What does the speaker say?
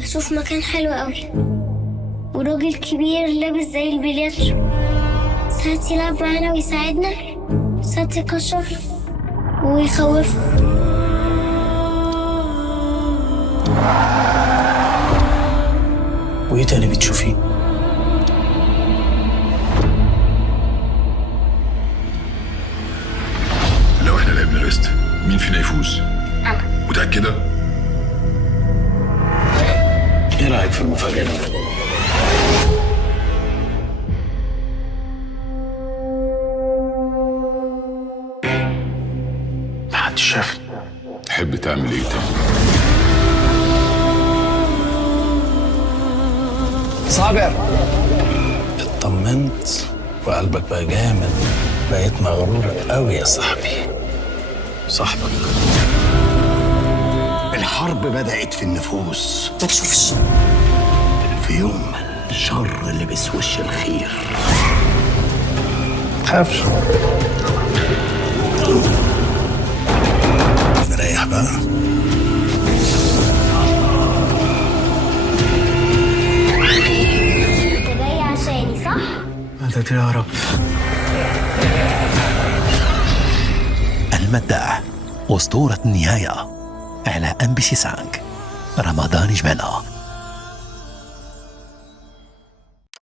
بشوف مكان حلو قوي وراجل كبير لابس زي البلياترو، ساعات يلعب معانا ويساعدنا، ساعات يكشر ويخوفنا. وايه تاني بتشوفيه؟ لو احنا لعبنا ريست مين فينا يفوز؟ أنا. متأكدة؟ ايه رايك في المفاجاه دي؟ محدش شافني. تحب تعمل ايه تاني؟ صابر، اطمنت وقلبك بقى جامد، بقيت مغرور قوي يا صاحبي. صاحبك الحرب بدأت في النفوس. ما تشوفش في يوم الشر لبس وش الخير. تخافش، نريح بقى. انت جاي عشاني صح؟ مدد يا رب. المداح أسطورة النهاية على MBC 5 رمضان جمالة.